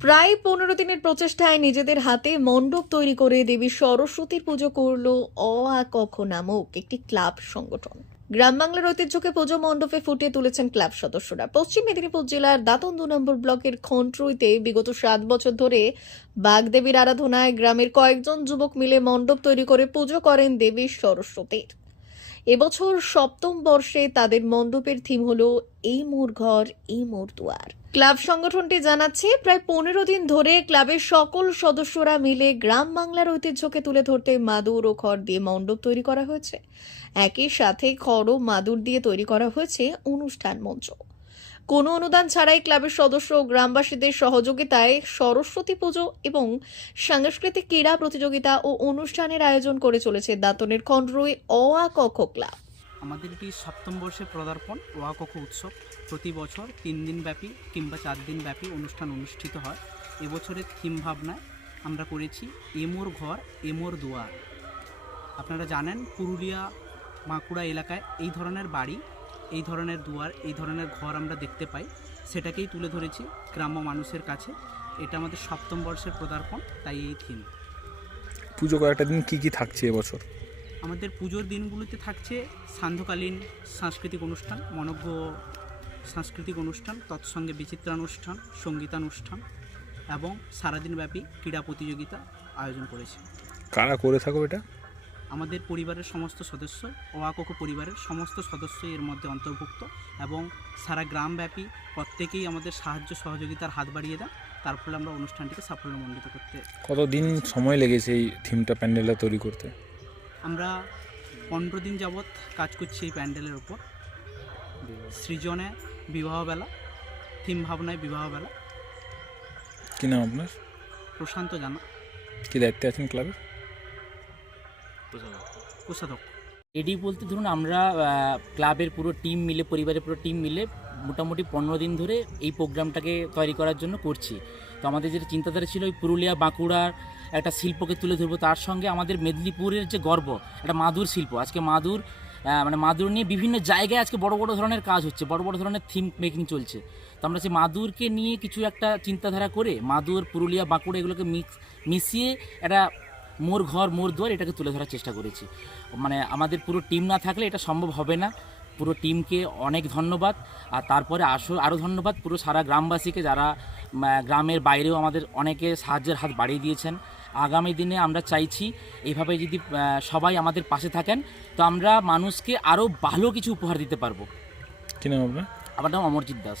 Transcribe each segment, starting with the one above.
প্রায় পনেরো দিনের প্রচেষ্টায় নিজেদের হাতে মণ্ডপ তৈরি করে দেবী সরস্বতীর পুজো করল অ আ কখ নামক একটি ক্লাব সংগঠন। গ্রাম বাংলার ঐতিহ্যকে পুজো মণ্ডপে ফুটিয়ে তুলেছেন ক্লাব সদস্যরা। পশ্চিম মেদিনীপুর জেলার দাতন দু নম্বর ব্লকের খন্ট্রুইতে বিগত সাত বছর ধরে বাগদেবীর আরাধনায় গ্রামের কয়েকজন যুবক মিলে মণ্ডপ তৈরি করে পুজো করেন দেবী সরস্বতীর। এবছর সপ্তম বর্ষে তাদের মণ্ডপের থিম হল এই মোর ঘর, এই মোর দুয়ার। ক্লাব সংগঠনটি জানাচ্ছে, প্রায় পনেরো দিন ধরে ক্লাবের সকল সদস্যরা মিলে গ্রাম বাংলার ঐতিহ্যকে তুলে ধরতে মাদুর ও খড় দিয়ে মণ্ডপ তৈরি করা হয়েছে। একই সাথে খড় ও মাদুর দিয়ে তৈরি করা হয়েছে অনুষ্ঠান মঞ্চ। কোনো অনুদান ছাড়াই ক্লাবের সদস্য ও গ্রামবাসীদের সহযোগিতায় সরস্বতী পুজো এবং সাংস্কৃতিক ক্রীড়া প্রতিযোগিতা ও অনুষ্ঠানের আয়োজন করে চলেছে দাঁতনের খন্ডরুই অ আ কখ ক্লাব। আমাদের এটি সপ্তম বর্ষে পদার্পণ ওয়াকখ উৎসব। প্রতি বছর তিন দিন ব্যাপী কিংবা চার দিন ব্যাপী অনুষ্ঠান অনুষ্ঠিত হয়। এবছরের থিম ভাবনায় আমরা করেছি এমোর ঘর, এমোর দুয়ার। আপনারা জানেন পুরুলিয়া বাঁকুড়া এলাকায় এই ধরনের বাড়ি এই ধরনের দুয়ার এই ধরনের ঘর আমরা দেখতে পাই। সেটাকেই তুলে ধরেছি গ্রাম্য মানুষের কাছে। এটা আমাদের সপ্তম বর্ষের পদার্পণ তাই এই থিম। পুজো কয়েকটা দিন কী কী থাকছে এবছর? আমাদের পুজোর দিনগুলোতে থাকছে সান্ধ্যকালীন সাংস্কৃতিক অনুষ্ঠান মনজ্ঞ সাংস্কৃতিক অনুষ্ঠান তৎসঙ্গে বিচিত্রানুষ্ঠান সঙ্গীতানুষ্ঠান এবং সারাদিনব্যাপী ক্রীড়া প্রতিযোগিতা আয়োজন করেছে। কারা করে থাকো এটা? আমাদের পরিবারের সমস্ত সদস্য ওয়াকোকো পরিবারের সমস্ত সদস্যই এর মধ্যে অন্তর্ভুক্ত এবং সারা গ্রামব্যাপী প্রত্যেকেই আমাদের সাহায্য সহযোগিতার হাত বাড়িয়ে দেন। তার ফলে আমরা অনুষ্ঠানটিকে সাফল্যমণ্ডিত করতে কতদিন সময় লেগেছে এই থিমটা প্যান্ডেলটা তৈরি করতে? আমরা পনেরো দিন যাবৎ কাজ করছি এই প্যান্ডেলের ওপর সৃজনে বিবাহবেলা থিম ভাবনায় বিবাহবেলা। কি নাম আপনার? প্রশান্ত জানা। কি দায়িত্বে আছেন ক্লাবে? কোষাধ্যক্ষ এডি বলতে ধরুন আমরা ক্লাবের পুরো টিম মিলে, পরিবারের পুরো টিম মিলে মোটামুটি পনেরো দিন ধরে এই প্রোগ্রামটাকে তৈরি করার জন্য করছি। তো আমাদের যেটা চিন্তাধারা ছিল ওই পুরুলিয়া বাঁকুড়ার একটা শিল্পকে তুলে ধরবো, তার সঙ্গে আমাদের মেদিনীপুরের যে গর্ব, একটা মাদুর শিল্প। আজকে মাদুর মানে মাদুর নিয়ে বিভিন্ন জায়গায় আজকে বড় বড় ধরনের কাজ হচ্ছে, বড় বড় ধরনের থিম মেকিং চলছে। তো আমরা সেই মাদুরকে নিয়ে কিছু একটা চিন্তাধারা করে, মাদুর, পুরুলিয়া, বাঁকুড়া এগুলোকে মিক্স মিশিয়ে একটা মোর ঘর মোর দুয়ার এটাকে তুলে ধরার চেষ্টা করেছি। মানে আমাদের পুরো টিম না থাকলে এটা সম্ভব হবে না। পুরো টিমকে অনেক ধন্যবাদ। আর তারপরে আসো আরও ধন্যবাদ পুরো সারা গ্রামবাসীকে যারা গ্রামের বাইরেও আমাদের অনেকে সাহায্যের হাত বাড়িয়ে দিয়েছেন। আগামী দিনে আমরা চাইছি এইভাবে যদি সবাই আমাদের পাশে থাকেন তো আমরা মানুষকে আরও ভালো কিছু উপহার দিতে পারব। কি নাম আপনার? আমার নাম অমরজিৎ দাস।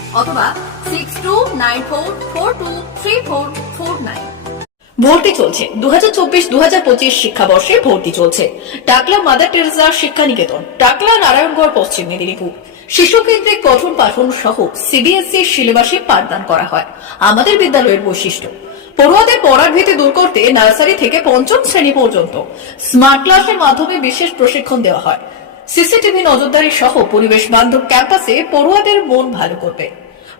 অথবা six two nine four four two three four four nine ভর্তি চলছে। দু হাজার চব্বিশ দু হাজার পঁচিশ শিক্ষাবর্ষে ভর্তি চলছে। টাকলা মাদার টেরেসা শিক্ষা নিকেতন টাকলা নারায়ণগড়, পশ্চিম মেদিনীপুর। শিশু কেন্দ্রিক পঠন পাঠন সহ সিবিএসই সিলেবাসে পাঠদান করা হয়। আমাদের বিদ্যালয়ের বৈশিষ্ট্য, পড়ুয়াদের পড়ার ভীতি দূর করতে নার্সারি থেকে পঞ্চম শ্রেণি পর্যন্ত স্মার্ট ক্লাসের মাধ্যমে বিশেষ প্রশিক্ষণ দেওয়া হয়। সিসিটিভি নজরদারি সহ পরিবেশ বান্ধব ক্যাম্পাসে পড়ুয়াদের মন ভালো করবে।